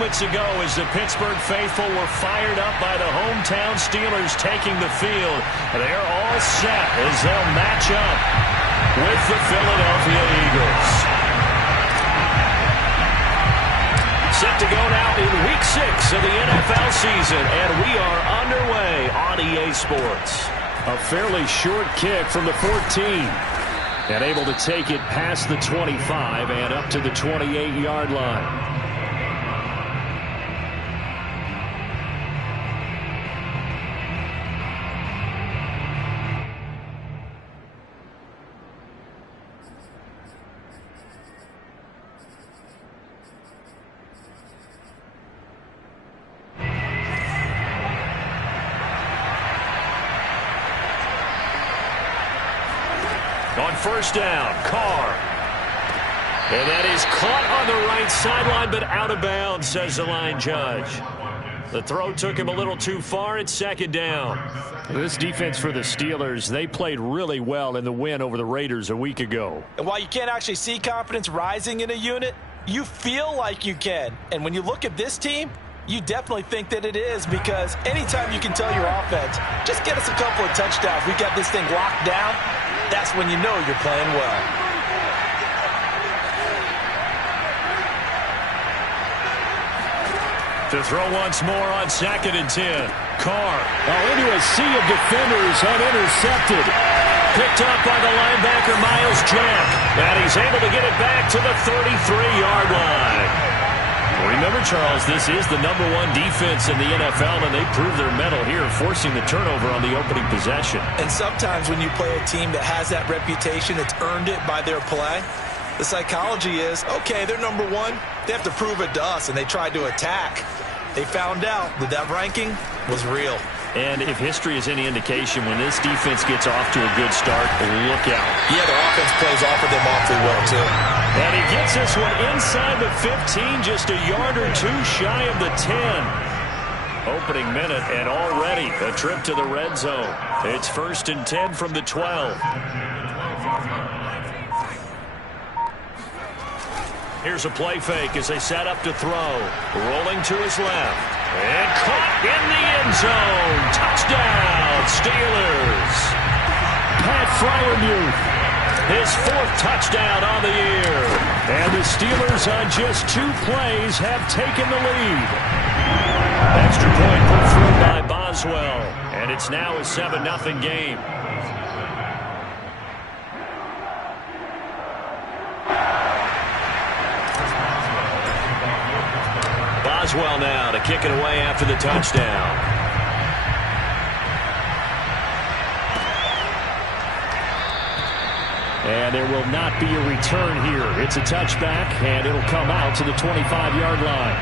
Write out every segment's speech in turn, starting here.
moments ago as the Pittsburgh faithful were fired up by the hometown Steelers taking the field. They're all set as they'll match up with the Philadelphia Eagles. Set to go now in Week 6 of the NFL season, and we are underway on EA Sports. A fairly short kick from the 14. And able to take it past the 25 and up to the 28-yard line. On first down, Carr. And that is caught on the right sideline, but out of bounds, says the line judge. The throw took him a little too far. It's second down. This defense for the Steelers, they played really well in the win over the Raiders a week ago. And while you can't actually see confidence rising in a unit, you feel like you can. And when you look at this team, you definitely think that it is, because anytime you can tell your offense, just get us a couple of touchdowns, we got this thing locked down, that's when you know you're playing well. To throw once more on 2nd and 10. Carr. Into a sea of defenders and intercepted. Picked up by the linebacker, Miles Jack. And he's able to get it back to the 33-yard line. Remember, Charles, this is the #1 defense in the NFL, and they prove their mettle here, forcing the turnover on the opening possession. And sometimes when you play a team that has that reputation, that's earned it by their play, the psychology is, okay, they're #1. They have to prove it to us, and they tried to attack. They found out that that ranking was real. And if history is any indication, when this defense gets off to a good start, look out. Yeah, their offense plays off of them awfully well, too. And he gets this one inside the 15, just a yard or two shy of the 10. Opening minute, and already a trip to the red zone. It's 1st and 10 from the 12. Here's a play fake as they set up to throw. Rolling to his left. And caught in the end zone. Touchdown, Steelers. Pat Fryermuth. His 4th touchdown on the year. And the Steelers on just 2 plays have taken the lead. Extra point put through by Boswell. And it's now a 7-0 game. Boswell now to kick it away after the touchdown. And there will not be a return here. It's a touchback, and it'll come out to the 25-yard line.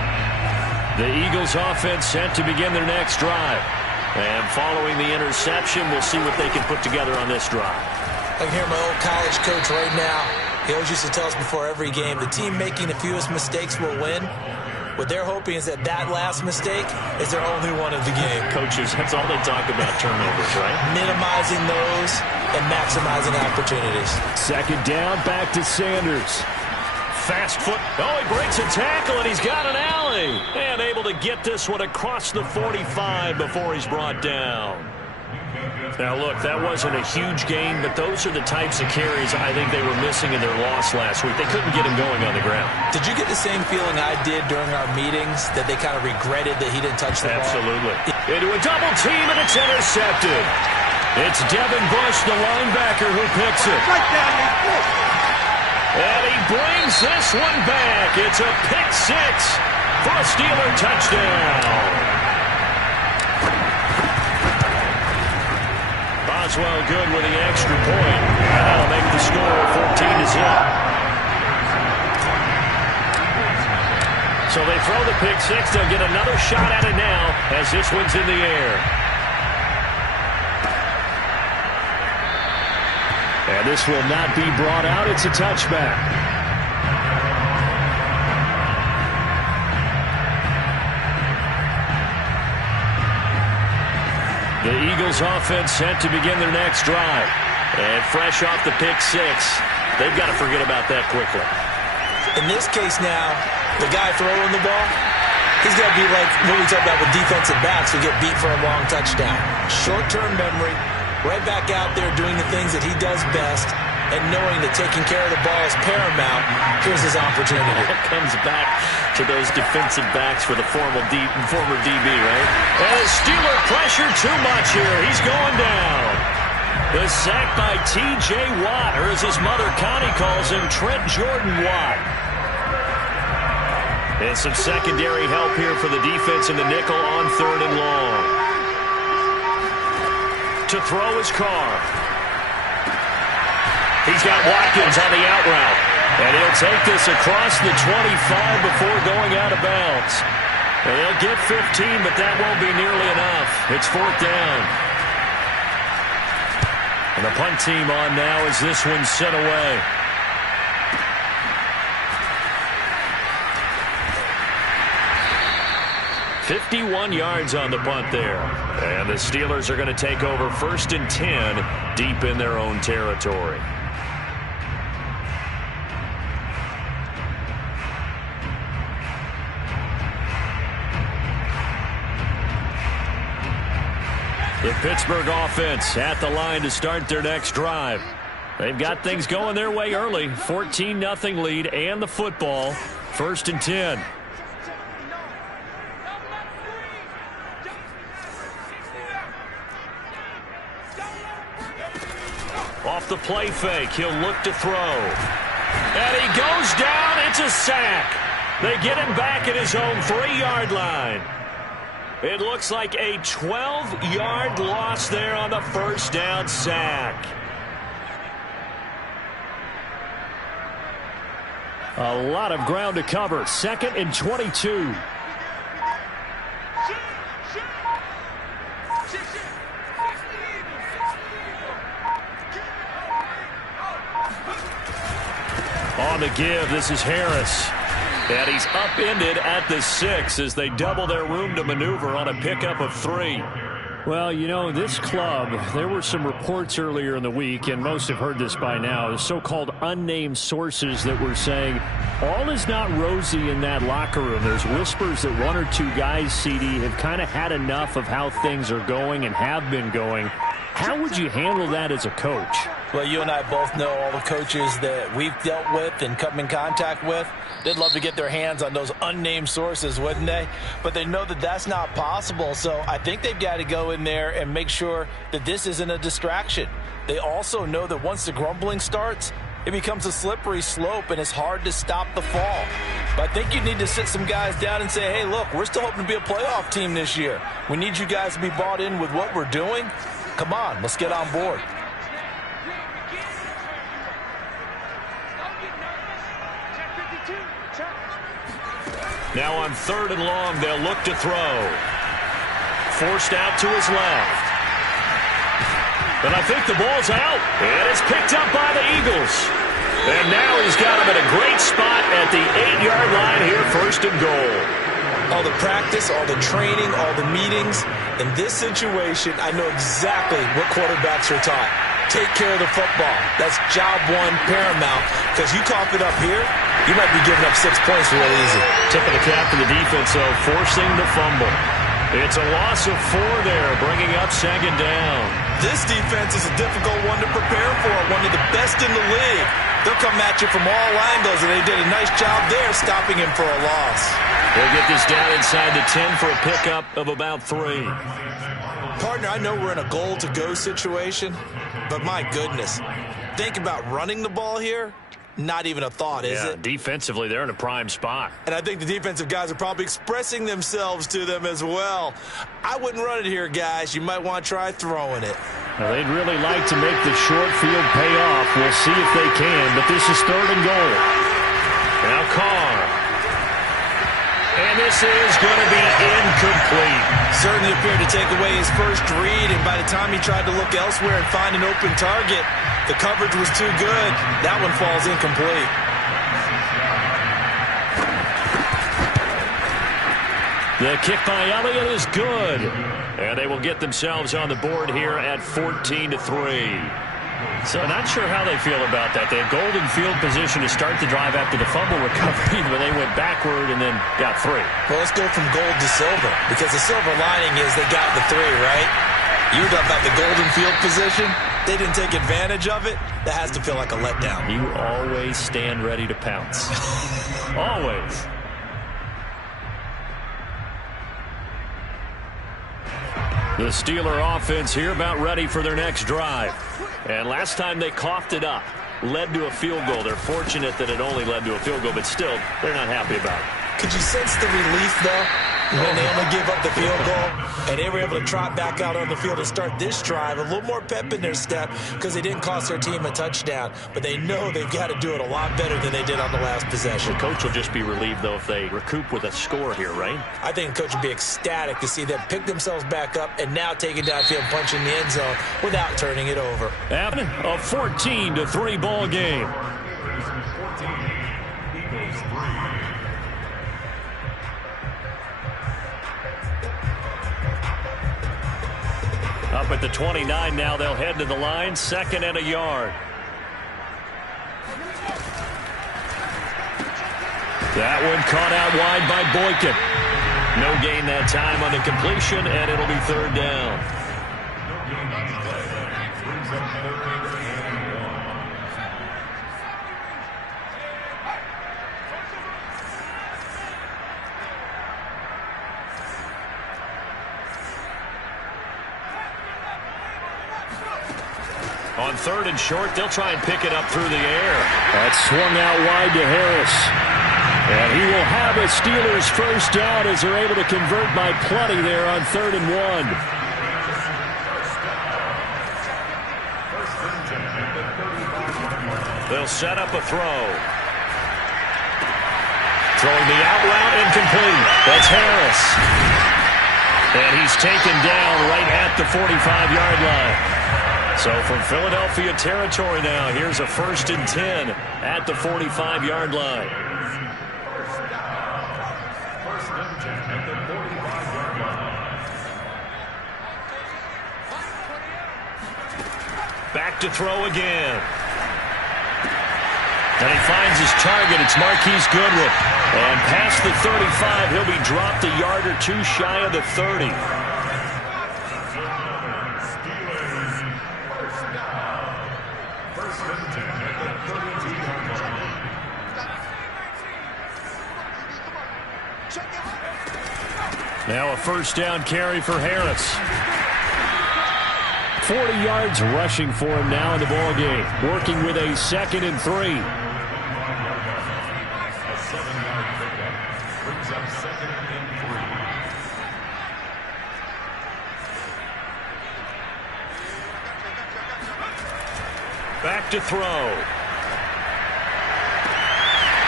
The Eagles offense set to begin their next drive. And following the interception, we'll see what they can put together on this drive. I can hear my old college coach right now. He always used to tell us before every game, the team making the fewest mistakes will win. What they're hoping is that that last mistake is their only one of the game. Coaches, that's all they talk about, turnovers, right? Minimizing those and maximizing opportunities. 2nd down, back to Sanders. Fast foot. Oh, he breaks a tackle, and he's got an alley. And able to get this one across the 45 before he's brought down. Now, look, that wasn't a huge gain, but those are the types of carries I think they were missing in their loss last week. They couldn't get him going on the ground. Did you get the same feeling I did during our meetings, that they kind of regretted that he didn't touch the ball? Absolutely. Into a double team, and it's intercepted. It's Devin Bush, the linebacker, who picks it. And he brings this one back. It's a pick 6 for a Steeler touchdown. Boswell good with the extra point. And that'll make the score 14-0. So they throw the pick 6. They'll get another shot at it now as this one's in the air. And this will not be brought out. It's a touchback. The Eagles offense set to begin their next drive. And fresh off the pick 6, they've got to forget about that quickly. In this case now, the guy throwing the ball, He's got to be like what we talk about with defensive backs who get beat for a long touchdown. Short-term memory, right back out there doing the things that he does best, and knowing that taking care of the ball is paramount. Here's his opportunity. It comes back to those defensive backs for the former DB, right? And the Steeler pressure too much here. He's going down. The sack by T.J. Watt, or as his mother Connie calls him, Trent Jordan Watt. And some secondary help here for the defense in the nickel on 3rd and long. To throw his Carr. He's got Watkins on the out route. And he'll take this across the 25 before going out of bounds. And they'll get 15, but that won't be nearly enough. It's 4th down. And the punt team on now as this one's sent away. "51 yards on the punt there. And the Steelers are going to take over 1st and 10 deep in their own territory. The Pittsburgh offense at the line to start their next drive. They've got things going their way early. 14-0 lead and the football. 1st and 10. Off the play fake, he'll look to throw. And he goes down. It's a sack. They get him back at his own 3-yard line. It looks like a 12-yard loss there on the 1st down sack. A lot of ground to cover. 2nd and 22. On the give, this is Harris. And he's upended at the 6 as they double their room to maneuver on a pickup of 3. Well, you know, this club, there were some reports earlier in the week, and most have heard this by now, the so-called unnamed sources that were saying all is not rosy in that locker room. There's whispers that 1 or 2 guys, CD, have kind of had enough of how things are going and have been going. How would you handle that as a coach? Well, you and I both know all the coaches that we've dealt with and come in contact with. They'd love to get their hands on those unnamed sources, wouldn't they? But they know that that's not possible, so I think they've got to go in there and make sure that this isn't a distraction. They also know that once the grumbling starts, it becomes a slippery slope, and it's hard to stop the fall. But I think you need to sit some guys down and say, hey, look, we're still hoping to be a playoff team this year. We need you guys to be bought in with what we're doing. Come on, let's get on board. Now on 3rd and long, they'll look to throw. Forced out to his left. But I think the ball's out. And it's picked up by the Eagles. And now he's got him at a great spot at the 8-yard line here, 1st and goal. All the practice, all the training, all the meetings. In this situation, I know exactly what quarterbacks are taught. Take care of the football. That's job 1, paramount. Because you cough it up here, you might be giving up 6 points real easy. Tip of the cap to the defense, though, forcing the fumble. It's a loss of 4 there, bringing up 2nd down. This defense is a difficult one to prepare for, one of the best in the league. They'll come at you from all angles, and they did a nice job there stopping him for a loss. They'll get this down inside the 10 for a pickup of about 3. Partner, I know we're in a goal-to-go situation, but my goodness, think about running the ball here. Not even a thought, is it? Defensively, they're in a prime spot. And I think the defensive guys are probably expressing themselves to them as well. I wouldn't run it here, guys. You might want to try throwing it. Well, they'd really like to make the short field pay off. We'll see if they can, but this is 3rd and goal. Now Carr. And this is going to be incomplete. Certainly appeared to take away his first read, and by the time he tried to look elsewhere and find an open target, the coverage was too good. That one falls incomplete. The kick by Elliott is good. And they will get themselves on the board here at 14-3. So not sure how they feel about that. They had golden field position to start the drive after the fumble recovery, but they went backward and then got 3. Well, let's go from gold to silver, because the silver lining is they got the 3, right? You talk about the golden field position. They didn't take advantage of it. That has to feel like a letdown. You always stand ready to pounce. Always. The Steeler offense here about ready for their next drive. And last time they coughed it up, led to a field goal. They're fortunate that it only led to a field goal, but still, they're not happy about it. Could you sense the relief, though, when they only give up the field goal and they were able to trot back out on the field and start this drive? A little more pep in their step because they didn't cost their team a touchdown, but they know they've got to do it a lot better than they did on the last possession. The coach will just be relieved, though, if they recoup with a score here, right? I think the coach would be ecstatic to see them pick themselves back up and now take it downfield and punch in the end zone without turning it over. A 14-3 ball game. Up at the 29 now, they'll head to the line, 2nd and a yard. That one caught out wide by Boykin. No gain that time on the completion, and it'll be 3rd down. On 3rd and short, they'll try and pick it up through the air. That's swung out wide to Harris. And he will have a Steelers first down as they're able to convert by plenty there on 3rd and 1. They'll set up a throw. Throwing the out route, incomplete. That's Harris. And he's taken down right at the 45-yard line. So from Philadelphia territory now, here's a 1st and 10 at the 45-yard line. Back to throw again. And he finds his target. It's Marquise Goodwin. And past the 35, he'll be dropped a yard or 2 shy of the 30. Now a 1st down carry for Harris. 40 yards rushing for him now in the ball game. Working with a 2nd and 3. Back to throw.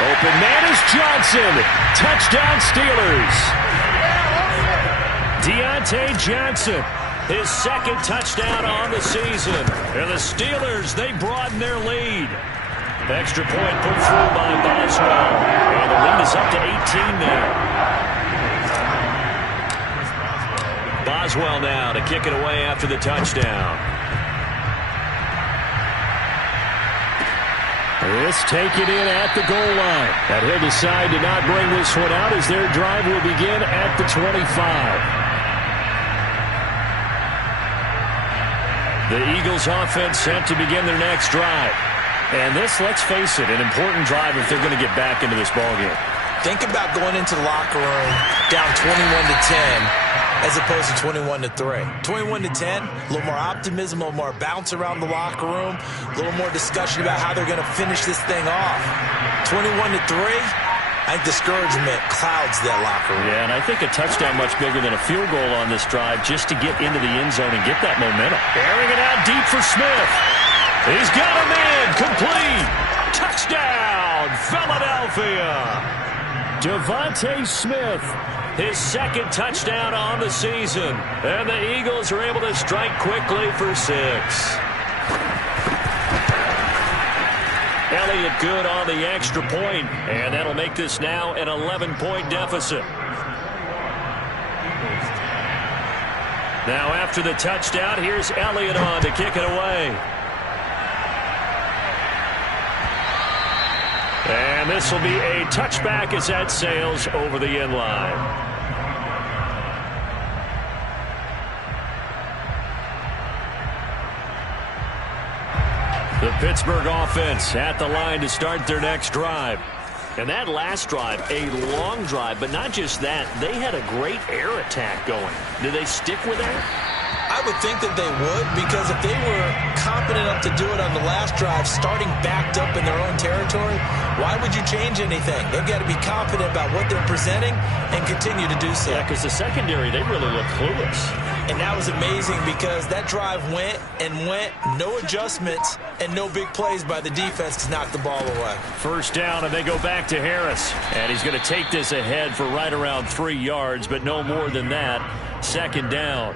Open man is Johnson. Touchdown Steelers. Deontay Johnson, his 2nd touchdown on the season. And the Steelers, they broaden their lead. Extra point put through by Boswell. And the lead is up to 18 now. Boswell now to kick it away after the touchdown. This take it in at the goal line. And he'll decide to not bring this one out as their drive will begin at the 25. The Eagles offense set to begin their next drive. And this, let's face it, an important drive if they're going to get back into this ballgame. Think about going into the locker room down 21-10 as opposed to 21-3. 21-10, a little more optimism, a little more bounce around the locker room, a little more discussion about how they're going to finish this thing off. 21-3, I think discouragement clouds that locker room. Yeah, and I think a touchdown much bigger than a field goal on this drive just to get into the end zone and get that momentum. Airing it out deep for Smith. He's got a man. Complete. Touchdown, Philadelphia. Devontae Smith, his 2nd touchdown on the season. And the Eagles are able to strike quickly for 6. Elliott good on the extra point, and that'll make this now an 11-point deficit. Now after the touchdown, here's Elliott on to kick it away. And this will be a touchback as that sails over the end line. The Pittsburgh offense at the line to start their next drive. And that last drive, a long drive, but not just that. They had a great air attack going. Do they stick with that? I would think that they would, because if they were competent enough to do it on the last drive, starting backed up in their own territory, why would you change anything? They've got to be confident about what they're presenting and continue to do so. Yeah, because the secondary, they really look clueless. And that was amazing because that drive went and went, no adjustments, and no big plays by the defense to knock the ball away. First down, and they go back to Harris. And he's going to take this ahead for right around 3 yards, but no more than that. Second down.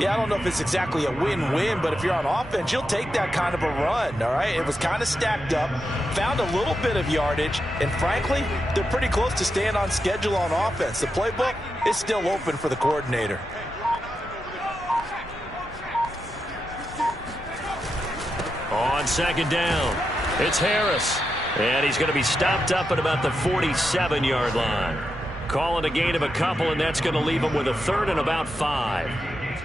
Yeah, I don't know if it's exactly a win-win, but if you're on offense, you'll take that kind of a run, all right? It was kind of stacked up, found a little bit of yardage, and frankly, they're pretty close to staying on schedule on offense. The playbook is still open for the coordinator. On second down, it's Harris, and he's going to be stopped up at about the 47-yard line. Calling a gain of a couple, and that's going to leave him with a third and about 5.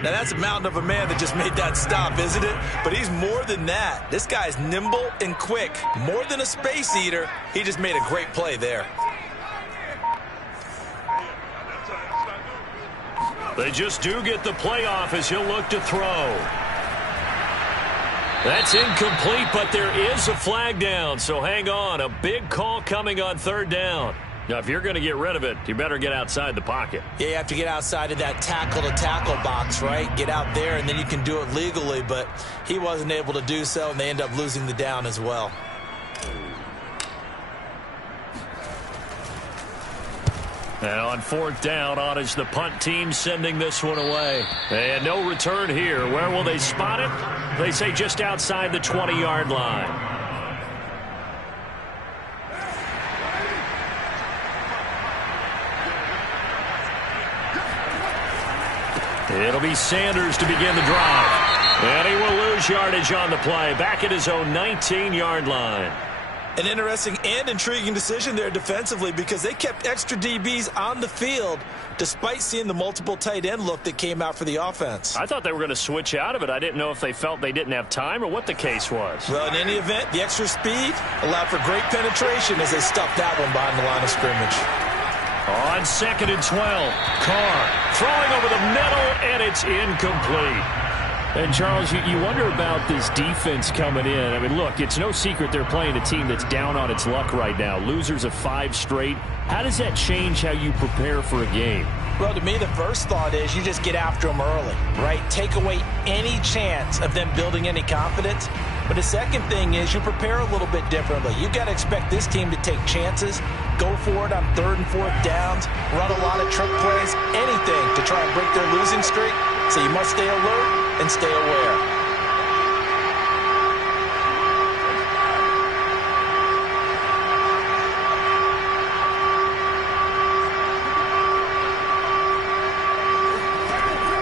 Now, that's a mountain of a man that just made that stop, isn't it? But he's more than that. This guy's nimble and quick. More than a space eater, he just made a great play there. They just do get the playoff as he'll look to throw. That's incomplete, but there is a flag down, so hang on. A big call coming on third down. Now, if you're going to get rid of it, you better get outside the pocket. Yeah, you have to get outside of that tackle-to-tackle box, right? Get out there, and then you can do it legally, but he wasn't able to do so, and they end up losing the down as well. And on fourth down, on is the punt team sending this one away. And no return here. Where will they spot it? They say just outside the 20-yard line. It'll be Sanders to begin the drive. And he will lose yardage on the play. Back at his own 19-yard line. An interesting and intriguing decision there defensively because they kept extra DBs on the field despite seeing the multiple tight end look that came out for the offense. I thought they were going to switch out of it. I didn't know if they felt they didn't have time or what the case was. Well, in any event, the extra speed allowed for great penetration as they stuffed that one behind the line of scrimmage. On 2nd and 12, Carr throwing over the middle, and it's incomplete. And, Charles, you wonder about this defense coming in. I mean, look, it's no secret they're playing a team that's down on its luck right now. Losers of 5 straight. How does that change how you prepare for a game? Well, to me, the first thought is you just get after them early, right? Take away any chance of them building any confidence. But the second thing is you prepare a little bit differently. You've got to expect this team to take chances, go for it on 3rd and 4th downs, run a lot of trick plays, anything to try and break their losing streak. So you must stay alert and stay aware.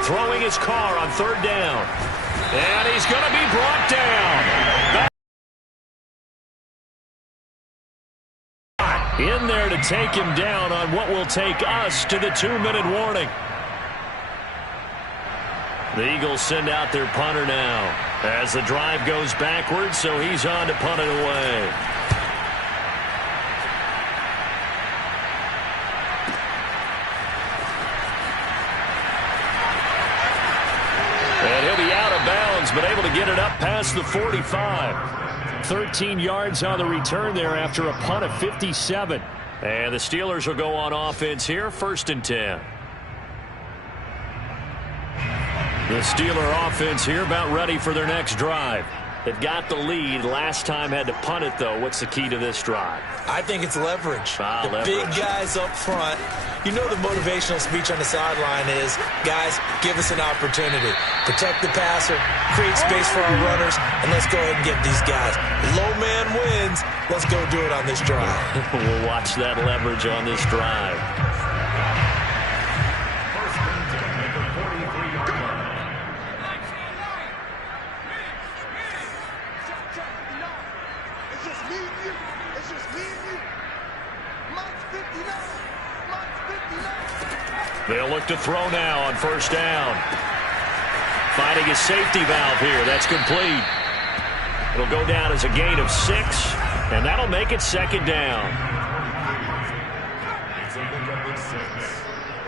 Throwing his car on 3rd down. And he's going to be brought down. In there to take him down on what will take us to the 2-minute warning. The Eagles send out their punter now as the drive goes backwards, so he's on to punt it away. And he'll be out of bounds, but able to get it up past the 45. 13 yards on the return there after a punt of 57. And the Steelers will go on offense here, 1st and 10. The Steeler offense here about ready for their next drive. They've got the lead. Last time had to punt it, though. What's the key to this drive? I think it's leverage. Leverage. Big guys up front. You know the motivational speech on the sideline is, guys, give us an opportunity. Protect the passer, create space for our runners, and let's go ahead and get these guys. Low man wins. Let's go do it on this drive. We'll watch that leverage on this drive. They'll look to throw now on first down. Finding a safety valve here. That's complete. It'll go down as a gain of 6, and that'll make it second down. It's a pickup of 6.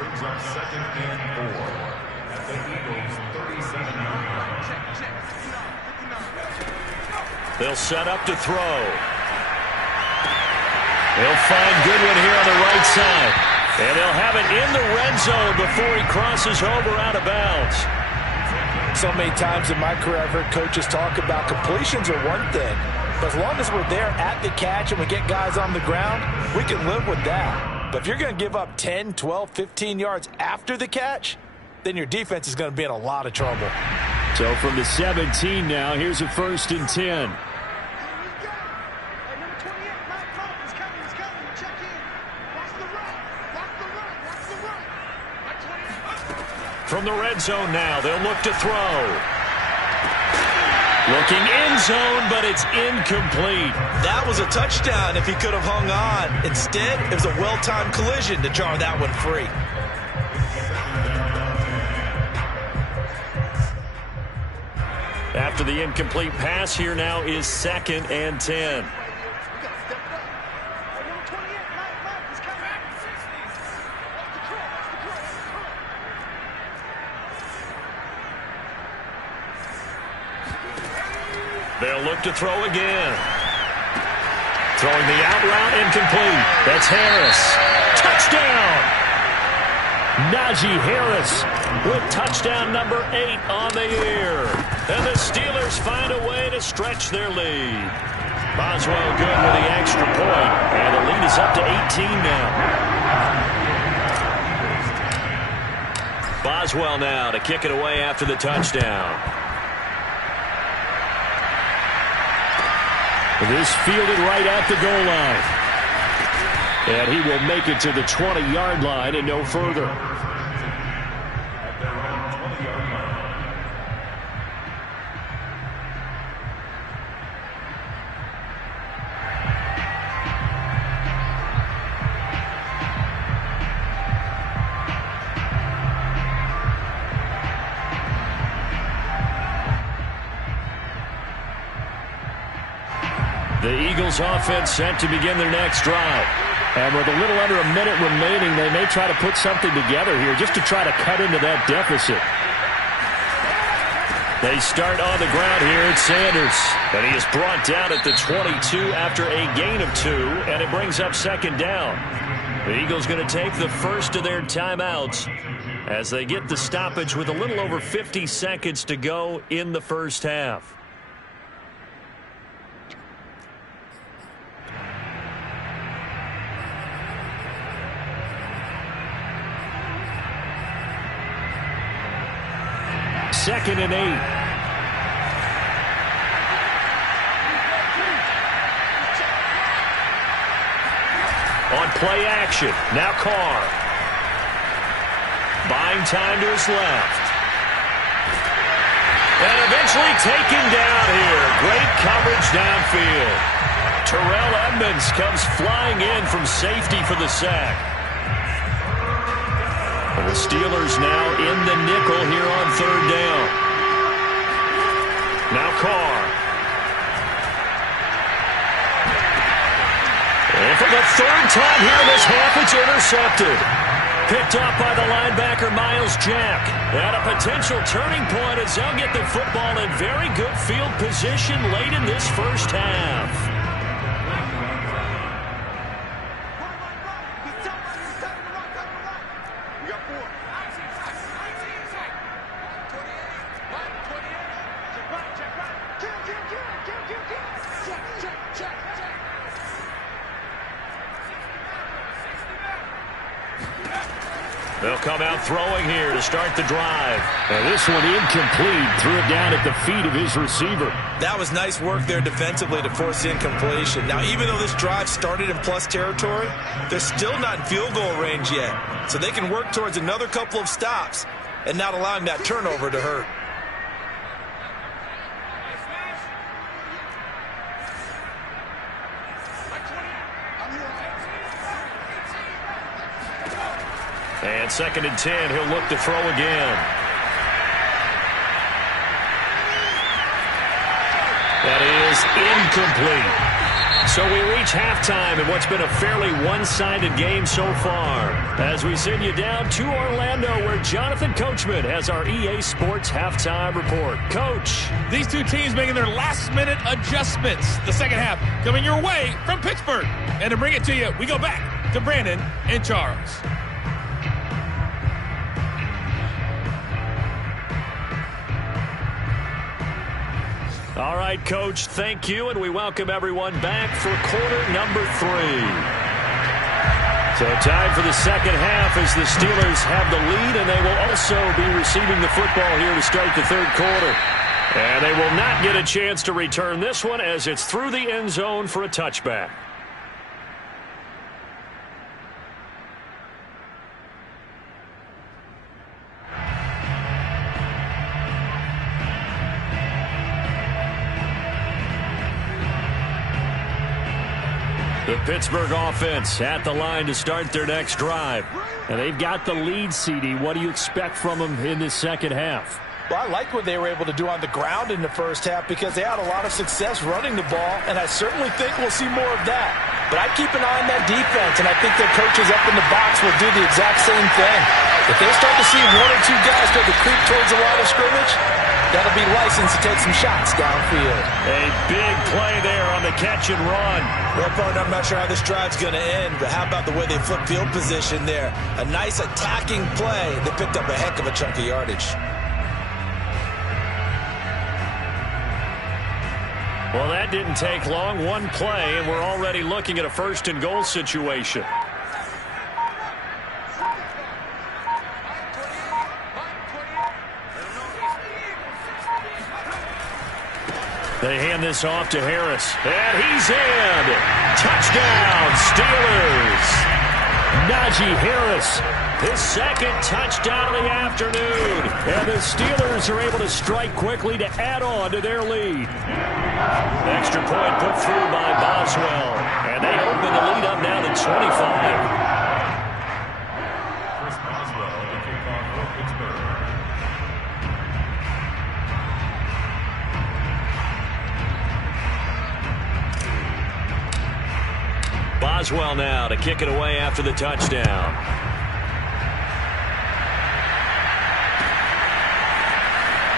Brings up second and 4 at the Eagles' 37-yard line. They'll set up to throw. They'll find Goodwin here on the right side. And they'll have it in the red zone before he crosses over out of bounds. So many times in my career I've heard coaches talk about completions are one thing. But as long as we're there at the catch and we get guys on the ground, we can live with that. But if you're going to give up 10, 12, 15 yards after the catch, then your defense is going to be in a lot of trouble. So from the 17 now, here's a 1st and 10. From the red zone now, they'll look to throw. Looking end zone, but it's incomplete. That was a touchdown if he could have hung on. Instead, it was a well-timed collision to jar that one free. After the incomplete pass, here now is 2nd and 10. They'll look to throw again. Throwing the out route, incomplete. That's Harris. Touchdown! Najee Harris with touchdown number 8 on the year. And the Steelers find a way to stretch their lead. Boswell good with the extra point. And the lead is up to 18 now. Boswell now to kick it away after the touchdown. This fielded right at the goal line. And he will make it to the 20-yard line and no further. At their own 20-yard line. The Eagles offense set to begin their next drive. And with a little under a minute remaining, they may try to put something together here just to try to cut into that deficit. They start on the ground here at Sanders. And he is brought down at the 22 after a gain of 2. And it brings up second down. The Eagles going to take the first of their timeouts as they get the stoppage with a little over 50 seconds to go in the first half. Second and 8. On play action. Now Carr. Buying time to his left. And eventually taken down here. Great coverage downfield. Terrell Edmonds comes flying in from safety for the sack. And the Steelers now in the nickel here on third down. Now Carr. And for the third time here in this half, it's intercepted. Picked up by the linebacker, Miles Jack. At a potential turning point as they'll get the football in very good field position late in this first half. They'll come out throwing here to start the drive. And this one incomplete. Threw it down at the feet of his receiver. That was nice work there defensively to force the incompletion. Now, even though this drive started in plus territory, they're still not in field goal range yet. So they can work towards another couple of stops and not allowing that turnover to hurt. And 2nd and 10, he'll look to throw again. That is incomplete. So we reach halftime in what's been a fairly one-sided game so far. As we send you down to Orlando, where Jonathan Coachman has our EA Sports Halftime Report. Coach. These two teams making their last-minute adjustments. The second half coming your way from Pittsburgh. And to bring it to you, we go back to Brandon and Charles. All right, Coach, thank you, and we welcome everyone back for quarter number 3. So time for the second half as the Steelers have the lead, and they will also be receiving the football here to start the third quarter. And they will not get a chance to return this one as it's through the end zone for a touchback. The Pittsburgh offense at the line to start their next drive. And they've got the lead, CD. What do you expect from them in this second half? Well, I like what they were able to do on the ground in the first half because they had a lot of success running the ball, and I certainly think we'll see more of that. But I keep an eye on that defense, and I think their coaches up in the box will do the exact same thing. If they start to see 1 or 2 guys start to creep towards the line of scrimmage, that'll be licensed to take some shots downfield. A big play there on the catch and run. Well, partner, I'm not sure how this drive's going to end, but how about the way they flip field position there? A nice attacking play. They picked up a heck of a chunk of yardage. Well, that didn't take long. One play, and we're already looking at a 1st and goal situation. They hand this off to Harris. And he's in. Touchdown, Steelers. Najee Harris, his 2nd touchdown of the afternoon. And the Steelers are able to strike quickly to add on to their lead. Extra point put through by Boswell. And they open the lead up now to 25. Chris Boswell to kick off for Pittsburgh. Boswell now to kick it away after the touchdown.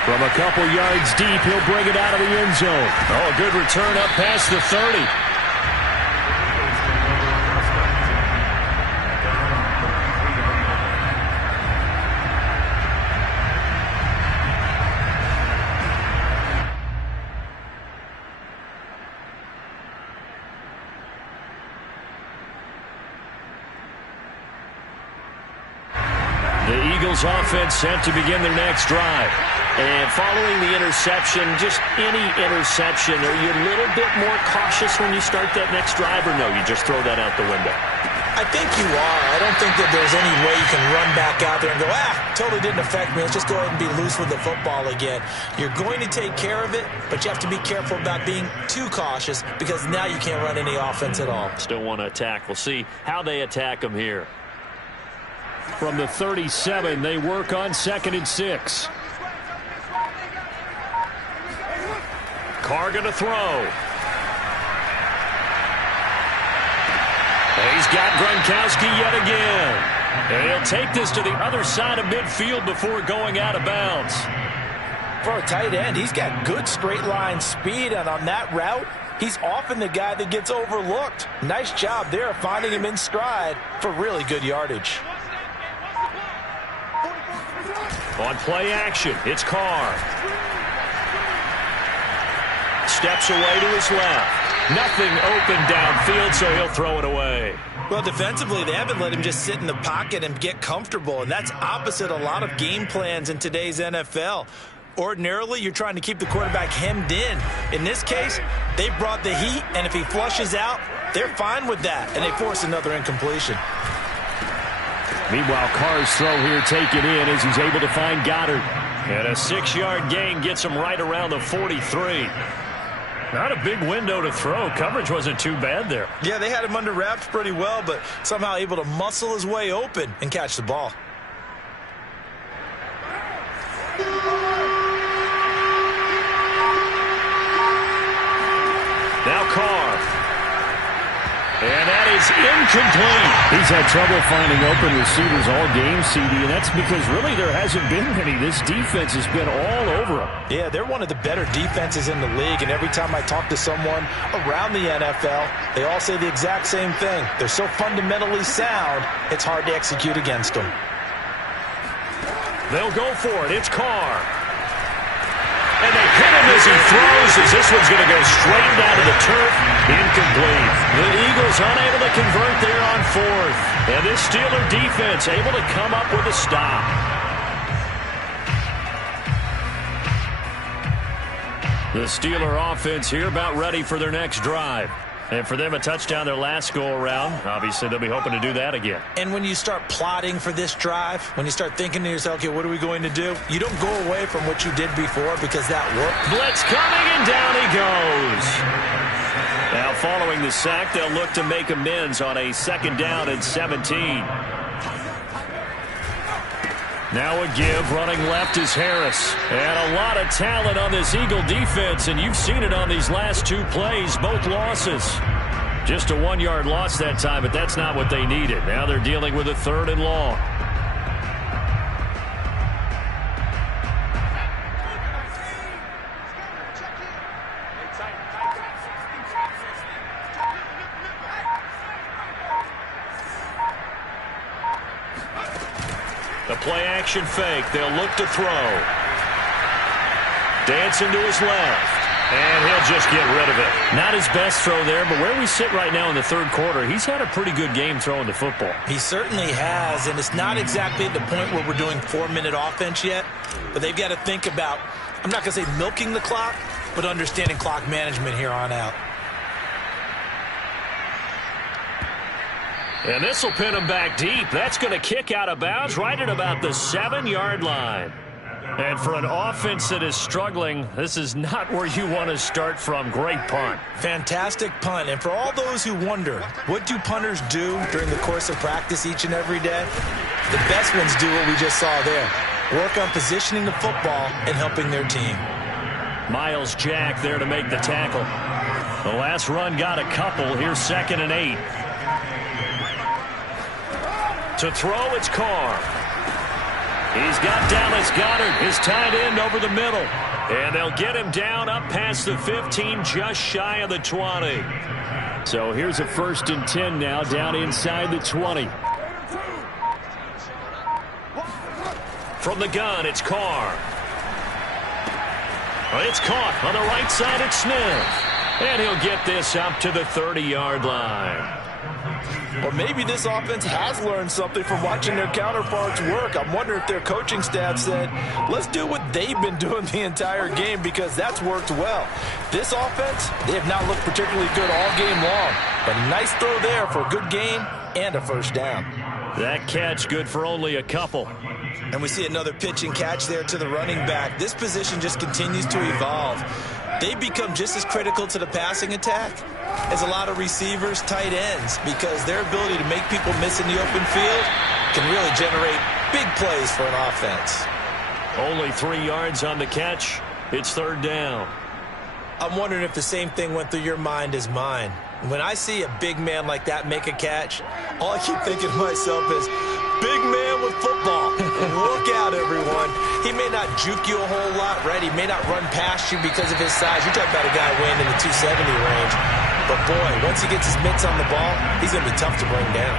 From a couple yards deep, he'll bring it out of the end zone. Oh, a good return up past the 30. The Eagles offense set to begin their next drive. And following the interception, just any interception, are you a little bit more cautious when you start that next drive, or no, you just throw that out the window? I think you are. I don't think that there's any way you can run back out there and go, totally didn't affect me. Let's just go ahead and be loose with the football again. You're going to take care of it, but you have to be careful about being too cautious because now you can't run any offense at all. Still want to attack. We'll see how they attack them here. From the 37, they work on 2nd and 6. Carr going to throw. He's got Gronkowski yet again. And he'll take this to the other side of midfield before going out of bounds. For a tight end, he's got good straight line speed, and on that route, he's often the guy that gets overlooked. Nice job there finding him in stride for really good yardage. On play action, it's Carr. Steps away to his left. Nothing open downfield, so he'll throw it away. Well, defensively, they haven't let him just sit in the pocket and get comfortable, and that's opposite a lot of game plans in today's NFL. Ordinarily, you're trying to keep the quarterback hemmed in. In this case, they brought the heat, and if he flushes out, they're fine with that, and they force another incompletion. Meanwhile, Carr's throw here taken in as he's able to find Goddard. And a 6-yard gain gets him right around the 43. Not a big window to throw. Coverage wasn't too bad there. Yeah, they had him under wraps pretty well, but somehow able to muscle his way open and catch the ball. Now Carr. And that is incomplete. He's had trouble finding open receivers all game, CD, and that's because really there hasn't been many. This defense has been all over him. Yeah, they're one of the better defenses in the league, and every time I talk to someone around the NFL, they all say the exact same thing. They're so fundamentally sound, it's hard to execute against them. They'll go for it. It's Carr. And they hit him as he throws, as this one's going to go straight down to the turf. Incomplete. The Eagles unable to convert there on fourth. And this Steeler defense able to come up with a stop. The Steeler offense here about ready for their next drive. And for them, a touchdown their last go-around. Obviously, they'll be hoping to do that again. And when you start plotting for this drive, when you start thinking to yourself, okay, what are we going to do? You don't go away from what you did before because that worked. Blitz coming, and down he goes. Now, following the sack, they'll look to make amends on a 2nd down and 17. Now a give, running left is Harris. And a lot of talent on this Eagle defense, and you've seen it on these last 2 plays, both losses. Just a 1-yard loss that time, but that's not what they needed. Now they're dealing with a 3rd and long. The play-action fake. They'll look to throw. Dancing to his left. And he'll just get rid of it. Not his best throw there, but where we sit right now in the 3rd quarter, he's had a pretty good game throwing the football. He certainly has, and it's not exactly at the point where we're doing 4-minute offense yet, but they've got to think about, I'm not going to say milking the clock, but understanding clock management here on out. And this will pin him back deep. That's going to kick out of bounds right at about the 7-yard line. And for an offense that is struggling, this is not where you want to start from. Great punt. Fantastic punt. And for all those who wonder, what do punters do during the course of practice each and every day? The best ones do what we just saw there. Work on positioning the football and helping their team. Miles Jack there to make the tackle. The last run got a couple. Here's 2nd and 8. To throw, it's Carr. He's got Dallas Goedert, his tight end, over the middle. And they'll get him down up past the 15, just shy of the 20. So here's a 1st and 10 now, down inside the 20. From the gun, it's Carr. It's caught on the right side at Smith. And he'll get this up to the 30-yard line. Or maybe this offense has learned something from watching their counterparts work. I'm wondering if their coaching staff said, let's do what they've been doing the entire game because that's worked well. This offense, they have not looked particularly good all game long. But a nice throw there for a good gain and a 1st down. That catch good for only a couple. And we see another pitch and catch there to the running back. This position just continues to evolve. They become just as critical to the passing attack as a lot of receivers, tight ends, because their ability to make people miss in the open field can really generate big plays for an offense. Only 3 yards on the catch. It's 3rd down. I'm wondering if the same thing went through your mind as mine. When I see a big man like that make a catch, all I keep thinking to myself is, big man with football. Look out, everyone. He may not juke you a whole lot, right? He may not run past you because of his size. You're talking about a guy weighing in the 270 range. But, boy, once he gets his mitts on the ball, he's going to be tough to bring down.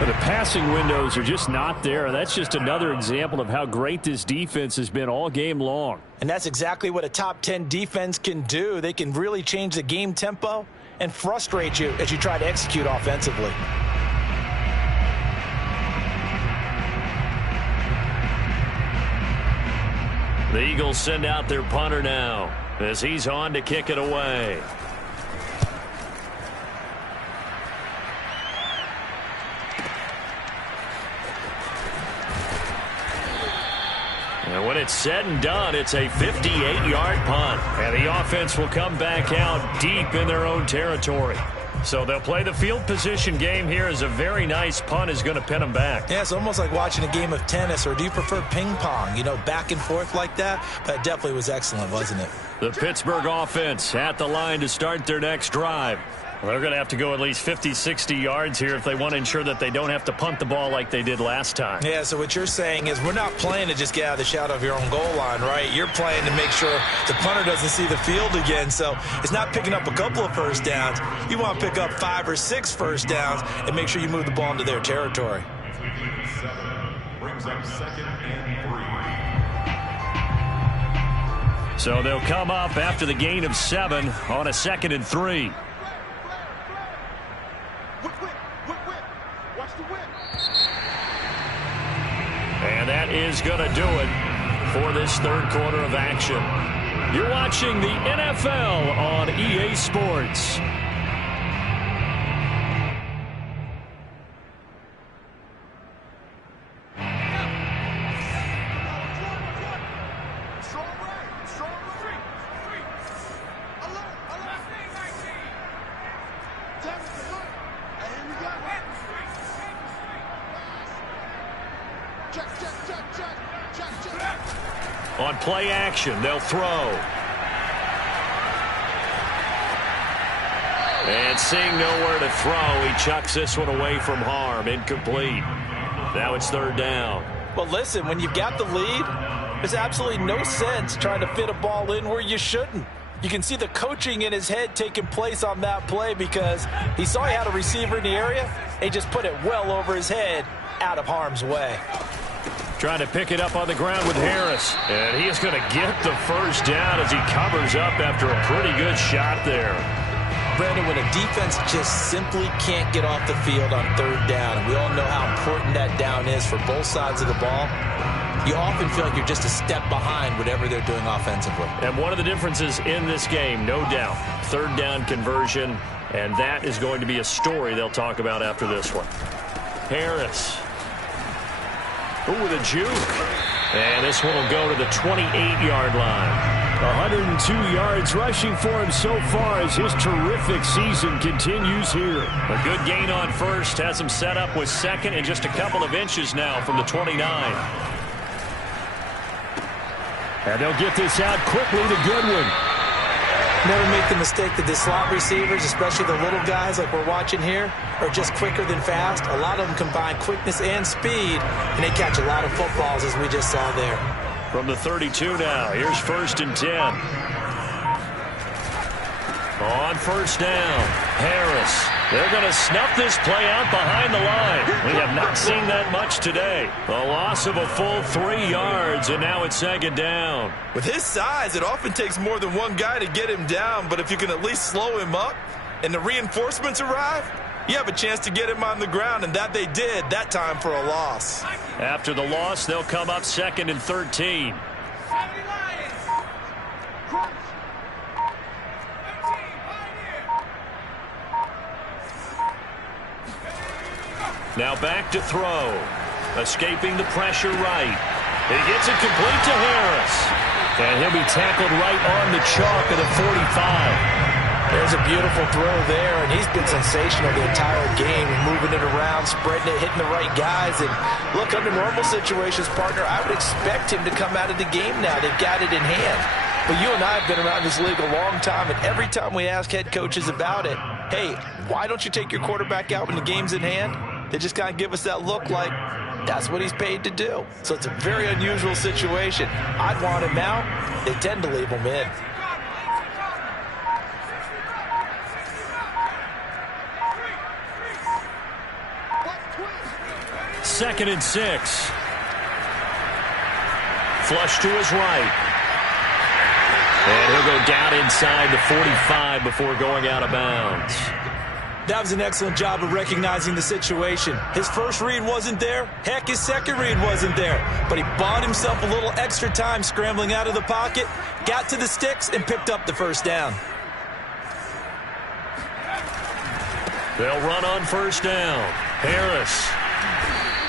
But the passing windows are just not there. That's just another example of how great this defense has been all game long. And that's exactly what a top 10 defense can do. They can really change the game tempo and frustrate you as you try to execute offensively. The Eagles send out their punter now as he's on to kick it away. And when it's said and done, it's a 58-yard punt. And the offense will come back out deep in their own territory. So they'll play the field position game here as a very nice punt is going to pin them back. Yeah, it's almost like watching a game of tennis, or do you prefer ping pong? You know, back and forth like that? But it definitely was excellent, wasn't it? The Pittsburgh offense at the line to start their next drive. Well, they're going to have to go at least 50, 60 yards here if they want to ensure that they don't have to punt the ball like they did last time. Yeah, so what you're saying is we're not playing to just get out of the shadow of your own goal line, right? You're playing to make sure the punter doesn't see the field again. So it's not picking up a couple of first downs. You want to pick up 5 or 6 first downs and make sure you move the ball into their territory. Brings up 2nd and 3. So they'll come up after the gain of 7 on a 2nd and 3. And that is going to do it for this third quarter of action. You're watching the NFL on EA Sports. On play action, they'll throw. And seeing nowhere to throw, he chucks this one away from harm. Incomplete. Now it's 3rd down. Well, listen, when you've got the lead, there's absolutely no sense trying to fit a ball in where you shouldn't. You can see the coaching in his head taking place on that play because he saw he had a receiver in the area and he just put it well over his head out of harm's way. Trying to pick it up on the ground with Harris. And he is going to get the first down as he covers up after a pretty good shot there. Brandon, when a defense just simply can't get off the field on 3rd down, and we all know how important that down is for both sides of the ball, you often feel like you're just a step behind whatever they're doing offensively. And one of the differences in this game, no doubt, 3rd down conversion, and that is going to be a story they'll talk about after this one. Harris. Ooh, with a juke. And this one will go to the 28-yard line. 102 yards rushing for him so far as his terrific season continues here. A good gain on first. Has him set up with 2nd and just a couple of inches now from the 29. And they'll get this out quickly to Goodwin. Never make the mistake that the slot receivers, especially the little guys like we're watching here, are just quicker than fast. A lot of them combine quickness and speed, and they catch a lot of footballs, as we just saw there. From the 32 now, here's 1st and 10. On 1st down, Harris. They're going to snuff this play out behind the line. We have not seen that much today. A loss of a full 3 yards, and now it's 2nd down. With his size, it often takes more than one guy to get him down, but if you can at least slow him up and the reinforcements arrive, you have a chance to get him on the ground, and that they did that time for a loss. After the loss, they'll come up 2nd and 13. Now back to throw. Escaping the pressure right. He gets it complete to Harris. And he'll be tackled right on the chalk of the 45. There's a beautiful throw there, and he's been sensational the entire game, moving it around, spreading it, hitting the right guys. And look, under normal situations, partner, I would expect him to come out of the game now. They've got it in hand. But you and I have been around this league a long time, and every time we ask head coaches about it, hey, why don't you take your quarterback out when the game's in hand? They just kind of give us that look like that's what he's paid to do. So it's a very unusual situation. I'd want him out. They tend to leave him in. Second and 6. Flush to his right. And he'll go down inside the 45 before going out of bounds. That was an excellent job of recognizing the situation. His first read wasn't there. Heck, his second read wasn't there. But he bought himself a little extra time scrambling out of the pocket, got to the sticks, and picked up the first down. They'll run on 1st down. Harris.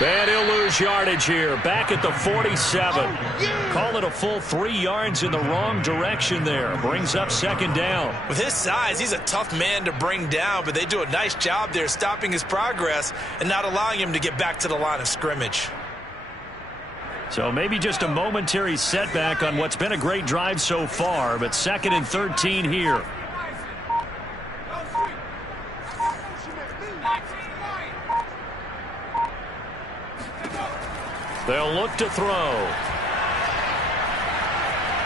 And he'll lose yardage here. Back at the 47. Call it a full 3 yards in the wrong direction there. Brings up second down. With his size, he's a tough man to bring down, but they do a nice job there stopping his progress and not allowing him to get back to the line of scrimmage. So maybe just a momentary setback on what's been a great drive so far, but 2nd and 13 here. They'll look to throw.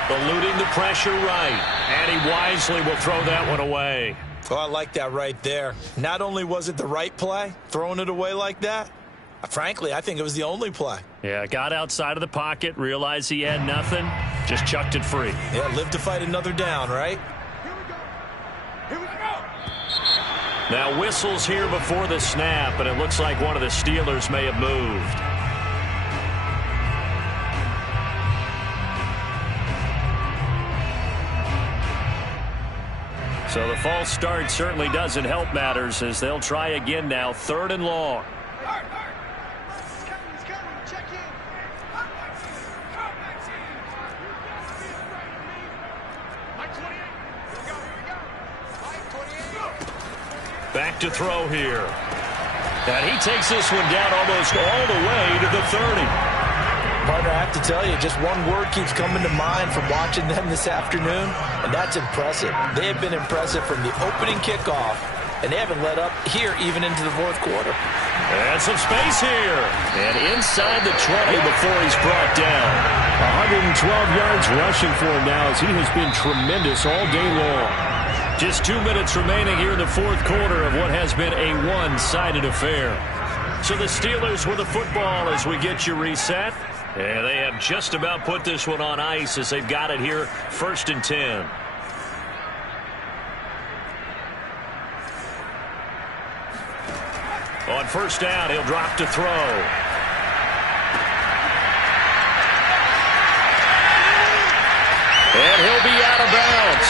Eluding the pressure right. And he wisely will throw that one away. Oh, I like that right there. Not only was it the right play, throwing it away like that, frankly, I think it was the only play. Yeah, got outside of the pocket, realized he had nothing, just chucked it free. Yeah, live to fight another down, right? Here we go. Now whistles here before the snap, and it looks like one of the Steelers may have moved. So the false start certainly doesn't help matters as they'll try again now, 3rd and long. Back to throw here. And he takes this one down almost all the way to the 30. Partner, I have to tell you, just one word keeps coming to mind from watching them this afternoon, and that's impressive. They have been impressive from the opening kickoff, and they haven't let up here even into the 4th quarter. And some space here. And inside the 20 before he's brought down. 112 yards rushing for him now as he has been tremendous all day long. Just 2 minutes remaining here in the 4th quarter of what has been a one-sided affair. So the Steelers with the football as we get you reset. And they have just about put this one on ice as they've got it here, 1st and 10. On 1st down, he'll drop to throw. And he'll be out of bounds.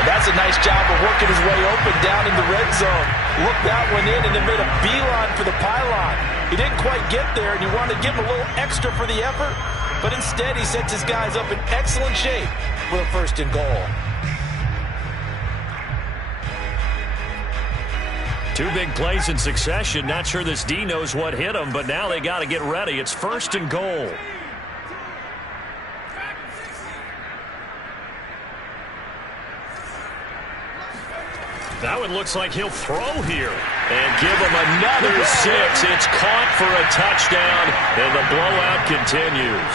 And that's a nice job of working his way open down in the red zone. Looked that one in and then made a beeline for the pylon. He didn't quite get there, and you wanted to give him a little extra for the effort, but instead he sets his guys up in excellent shape for the 1st and goal. 2 big plays in succession. Not sure this D knows what hit him, but now they got to get ready. It's 1st and goal. That one looks like he'll throw here and give him another 6. It's caught for a touchdown, and the blowout continues.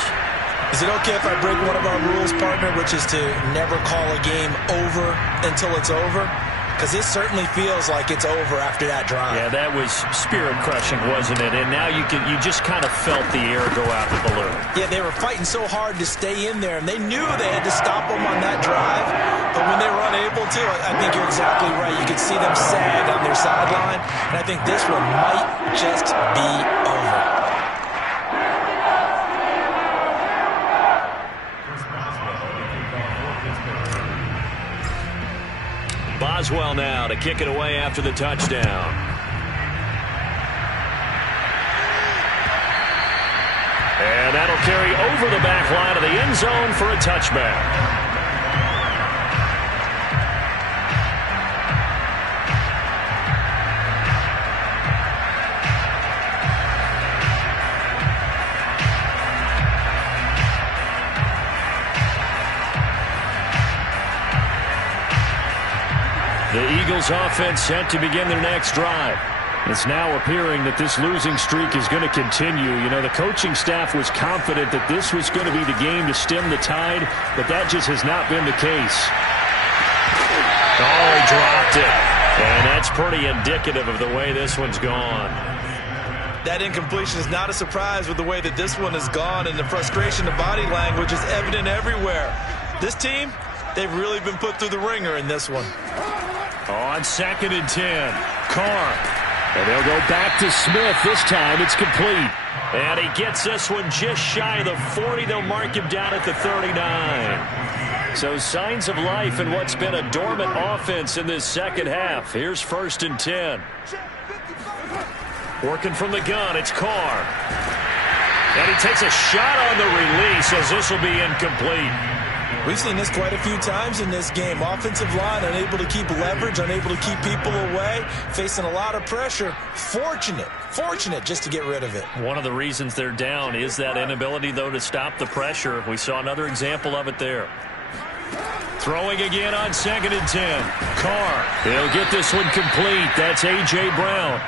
Is it okay if I break one of our rules, partner, which is to never call a game over until it's over? Because this certainly feels like it's over after that drive. Yeah, that was spirit-crushing, wasn't it? And now you just kind of felt the air go out the balloon. Yeah, they were fighting so hard to stay in there, and they knew they had to stop them on that drive. But when they were unable to, I think you're exactly right. You could see them sag on their sideline, and I think this one might just be over. Boswell now to kick it away after the touchdown. And that'll carry over the back line of the end zone for a touchback. The Eagles offense set to begin their next drive. It's now appearing that this losing streak is going to continue. You know, the coaching staff was confident that this was going to be the game to stem the tide, but that just has not been the case. Oh, he dropped it. And that's pretty indicative of the way this one's gone. That incompletion is not a surprise with the way that this one has gone, and the frustration of body language is evident everywhere. This team, they've really been put through the ringer in this one. On 2nd and 10, Carr. And they'll go back to Smith. This time it's complete. And he gets this one just shy of the 40. They'll mark him down at the 39. So signs of life in what's been a dormant offense in this second half. Here's 1st and 10. Working from the gun, it's Carr. And he takes a shot on the release as this will be incomplete. We've seen this quite a few times in this game. Offensive line unable to keep leverage, unable to keep people away, facing a lot of pressure. Fortunate just to get rid of it. One of the reasons they're down is that inability, though, to stop the pressure. We saw another example of it there. Throwing again on 2nd and 10. Carr. He'll get this one complete. That's A.J. Brown.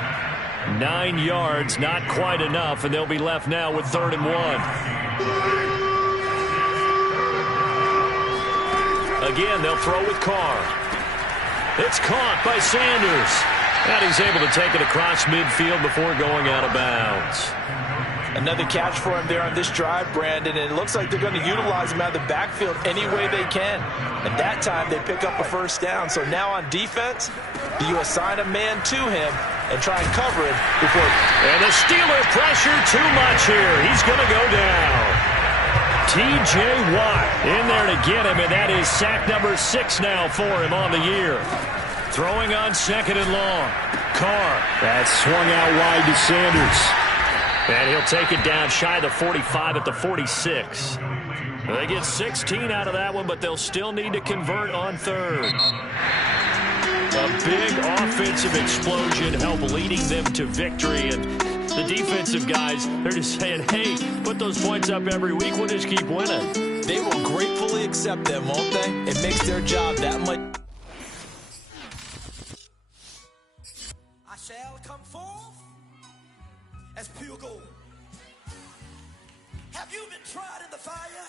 9 yards, not quite enough, and they'll be left now with 3rd and 1. Again, they'll throw with Carr. It's caught by Sanders. And he's able to take it across midfield before going out of bounds. Another catch for him there on this drive, Brandon, and it looks like they're going to utilize him out of the backfield any way they can. And that time, they pick up a 1st down. So now on defense, do you assign a man to him and try and cover him before... And the Steeler pressure too much here. He's going to go down. T.J. Watt in there to get him, and that is sack number 6 now for him on the year. Throwing on 2nd and long. Carr. That swung out wide to Sanders. And he'll take it down shy of the 45 at the 46. They get 16 out of that one, but they'll still need to convert on 3rd. A big offensive explosion helped leading them to victory, and the defensive guys, they're just saying, hey, put those points up every week. We'll just keep winning. They will gratefully accept them, won't they? It makes their job that much. I shall come forth as pure gold. Have you been tried in the fire?